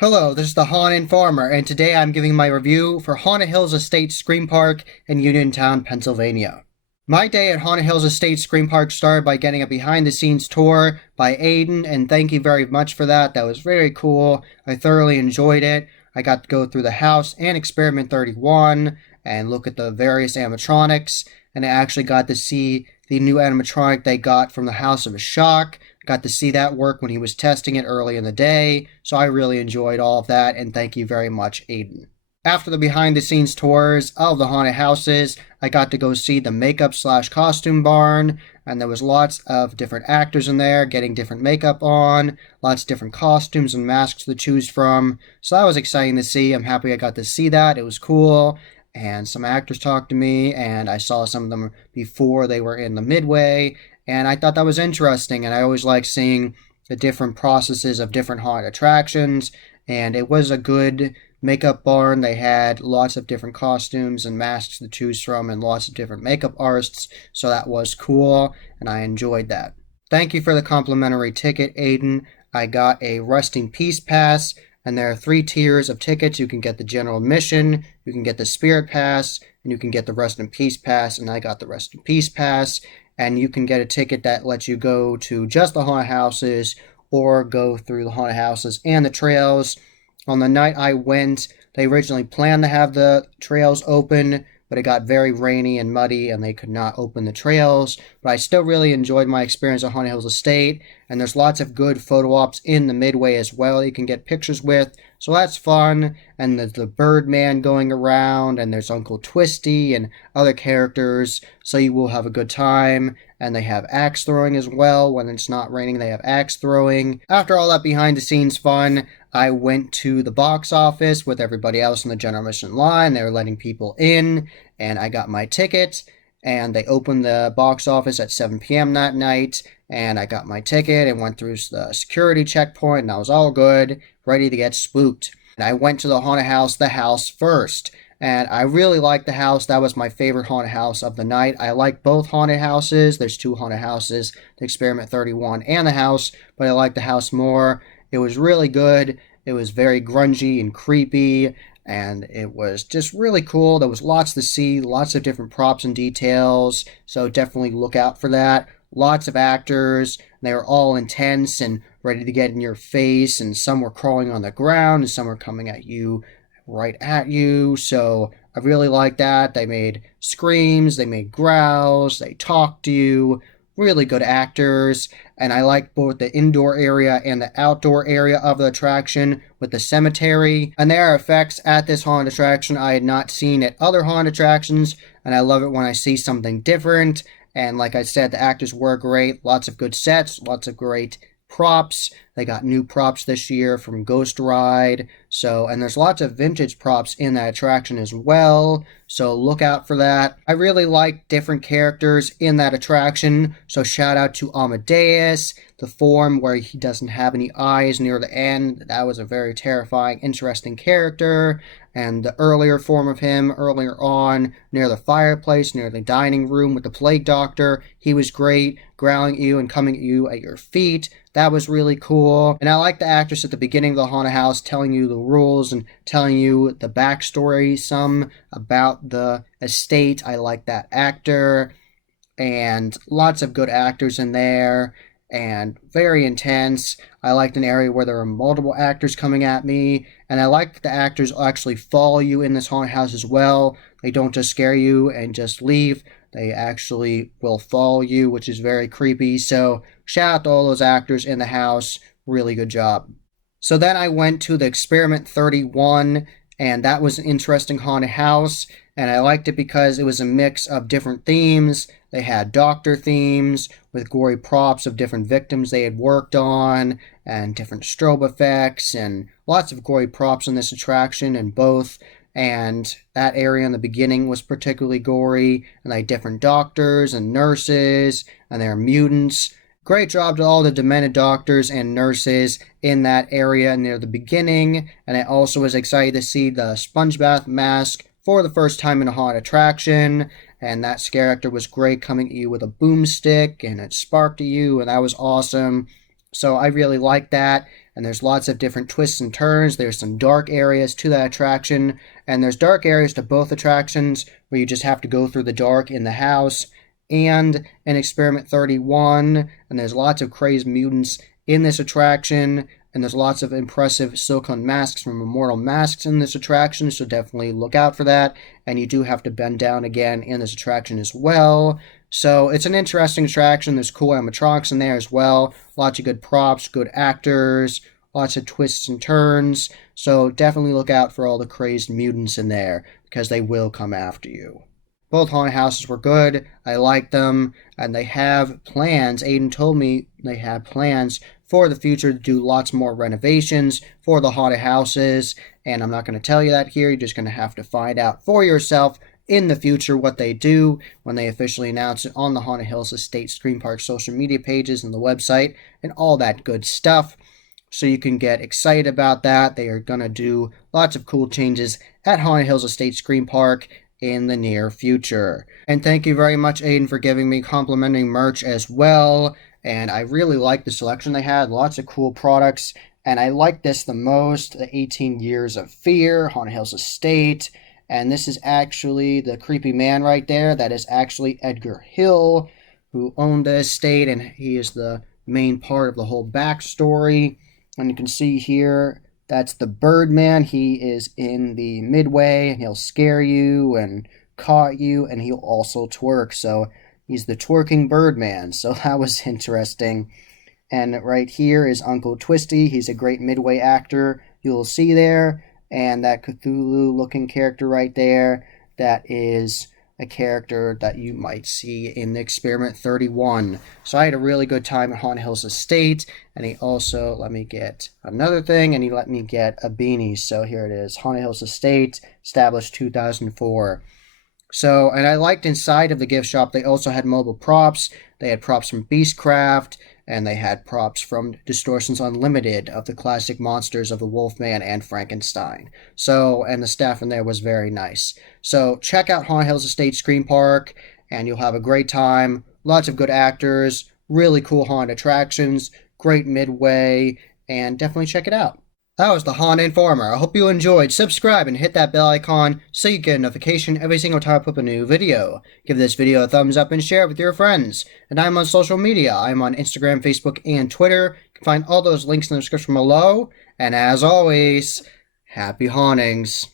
Hello, this is the Haunted Informer, and today I'm giving my review for Haunted Hills Estate Screampark in Uniontown, Pennsylvania. My day at Haunted Hills Estate Screampark started by getting a behind-the-scenes tour by Aiden, and thank you very much for that. That was very cool. I thoroughly enjoyed it. I got to go through the house and Experiment 31 and look at the various animatronics, and I actually got to see the new animatronic they got from the House of Shock. Got to see that work when he was testing it early in the day, so I really enjoyed all of that, and thank you very much, Aiden. After the behind-the-scenes tours of the haunted houses, I got to go see the makeup/costume barn, and there was lots of different actors in there getting different makeup on, lots of different costumes and masks to choose from, so that was exciting to see. I'm happy I got to see that. It was cool, and some actors talked to me, and I saw some of them before they were in the midway, and I thought that was interesting, and I always like seeing the different processes of different haunted attractions, and it was a good makeup barn. They had lots of different costumes and masks to choose from and lots of different makeup artists, so that was cool, and I enjoyed that. Thank you for the complimentary ticket, Aiden. I got a Rest in Peace pass, and there are 3 tiers of tickets. You can get the general admission, you can get the Spirit Pass, and you can get the Rest in Peace pass, and I got the Rest in Peace pass. And you can get a ticket that lets you go to just the haunted houses or go through the haunted houses and the trails. On the night I went, they originally planned to have the trails open, but it got very rainy and muddy and they could not open the trails. But I still really enjoyed my experience at Haunted Hills Estate, and there's lots of good photo ops in the midway as well you can get pictures with, so that's fun. And there's the Birdman going around, and there's Uncle Twisty and other characters, so you will have a good time. And they have axe throwing as well. When it's not raining, they have axe throwing. After all that behind the scenes fun, I went to the box office with everybody else in the general admission line. They were letting people in, and I got my ticket, and they opened the box office at 7 p.m. that night, and I got my ticket and went through the security checkpoint, and I was all good, ready to get spooked. And I went to the haunted house, the house first. And I really liked the house. That was my favorite haunted house of the night. I like both haunted houses. There's 2 haunted houses, the Experiment 31 and the house, but I like the house more. It was really good. It was very grungy and creepy, and it was just really cool. There was lots to see, lots of different props and details, so definitely look out for that. Lots of actors. They were all intense and ready to get in your face, and some were crawling on the ground, and some were coming at you right at you, so I really like that. They made screams, they made growls, they talked to you. Really good actors, and I like both the indoor area and the outdoor area of the attraction with the cemetery. And there are effects at this haunted attraction I had not seen at other haunted attractions, and I love it when I see something different. And like I said, the actors were great. Lots of good sets, lots of great props. They got new props this year from Ghost Ride. And there's lots of vintage props in that attraction as well. So look out for that. I really like different characters in that attraction. So shout out to Amadeus, the form where he doesn't have any eyes near the end. That was a very terrifying, interesting character. And the earlier form of him, earlier on, near the fireplace, near the dining room with the plague doctor, he was great, growling at you and coming at you at your feet. That was really cool. And I like the actress at the beginning of the haunted house telling you the rules and telling you the backstory, some about the estate. I like that actor. And lots of good actors in there. And very intense. I liked an area where there were multiple actors coming at me, and I like the actors actually follow you in this haunted house as well. They don't just scare you and just leave. They actually will follow you, which is very creepy. So shout out to all those actors in the house. Really good job. So then I went to the Experiment 31, and that was an interesting haunted house, and I liked it because it was a mix of different themes. They had doctor themes with gory props of different victims they had worked on, and different strobe effects, and lots of gory props in this attraction, and both. And that area in the beginning was particularly gory, and they had different doctors and nurses, and there are mutants. Great job to all the demented doctors and nurses in that area near the beginning, and I also was excited to see the sponge bath mask for the first time in a haunted attraction, and that scare actor was great, coming at you with a boomstick, and it sparked at you, and that was awesome. So I really liked that. and there's lots of different twists and turns. There's some dark areas to that attraction, and there's dark areas to both attractions where you just have to go through the dark in the house. And in Experiment 31, and there's lots of crazed mutants in this attraction, and there's lots of impressive silicone masks from Immortal Masks in this attraction, so definitely look out for that. And you do have to bend down again in this attraction as well. So it's an interesting attraction. There's cool animatronics in there as well. Lots of good props, good actors, lots of twists and turns. So definitely look out for all the crazed mutants in there, because they will come after you. Both haunted houses were good. I liked them, and they have plans. Aiden told me they have plans for the future to do lots more renovations for the haunted houses, and I'm not going to tell you that here. You're just going to have to find out for yourself in the future what they do when they officially announce it on the Haunted Hills Estate Screampark social media pages and the website and all that good stuff. So you can get excited about that. They are going to do lots of cool changes at Haunted Hills Estate Screampark in the near future. And thank you very much, Aiden, for giving me complimenting merch as well. And I really like the selection they had. Lots of cool products. And I like this the most. The 18 Years of Fear, Haunted Hills Estate. And this is actually the creepy man right there. That is actually Edgar Hill, who owned the estate. And he is the main part of the whole backstory. And you can see here, that's the Birdman. He is in the midway, and he'll scare you and caught you, and he'll also twerk. So he's the twerking Birdman. So that was interesting. And right here is Uncle Twisty. He's a great midway actor you'll see there. And that Cthulhu-looking character right there, that is a character that you might see in the Experiment 31. So I had a really good time at Haunted Hills Estate, and he also let me get another thing, and he let me get a beanie. So here it is, Haunted Hills Estate, established 2004. So, and I liked inside of the gift shop, they also had mobile props. They had props from Beastcraft, and they had props from Distortions Unlimited of the classic monsters of the Wolfman and Frankenstein. So, and the staff in there was very nice. So check out Haunted Hills Estate Screampark, and you'll have a great time. Lots of good actors, really cool haunted attractions, great midway, and definitely check it out. That was the Haunted Informer. I hope you enjoyed. Subscribe and hit that bell icon so you get a notification every single time I put up a new video. Give this video a thumbs up and share it with your friends. And I'm on social media. I'm on Instagram, Facebook, and Twitter. You can find all those links in the description below. And as always, happy hauntings.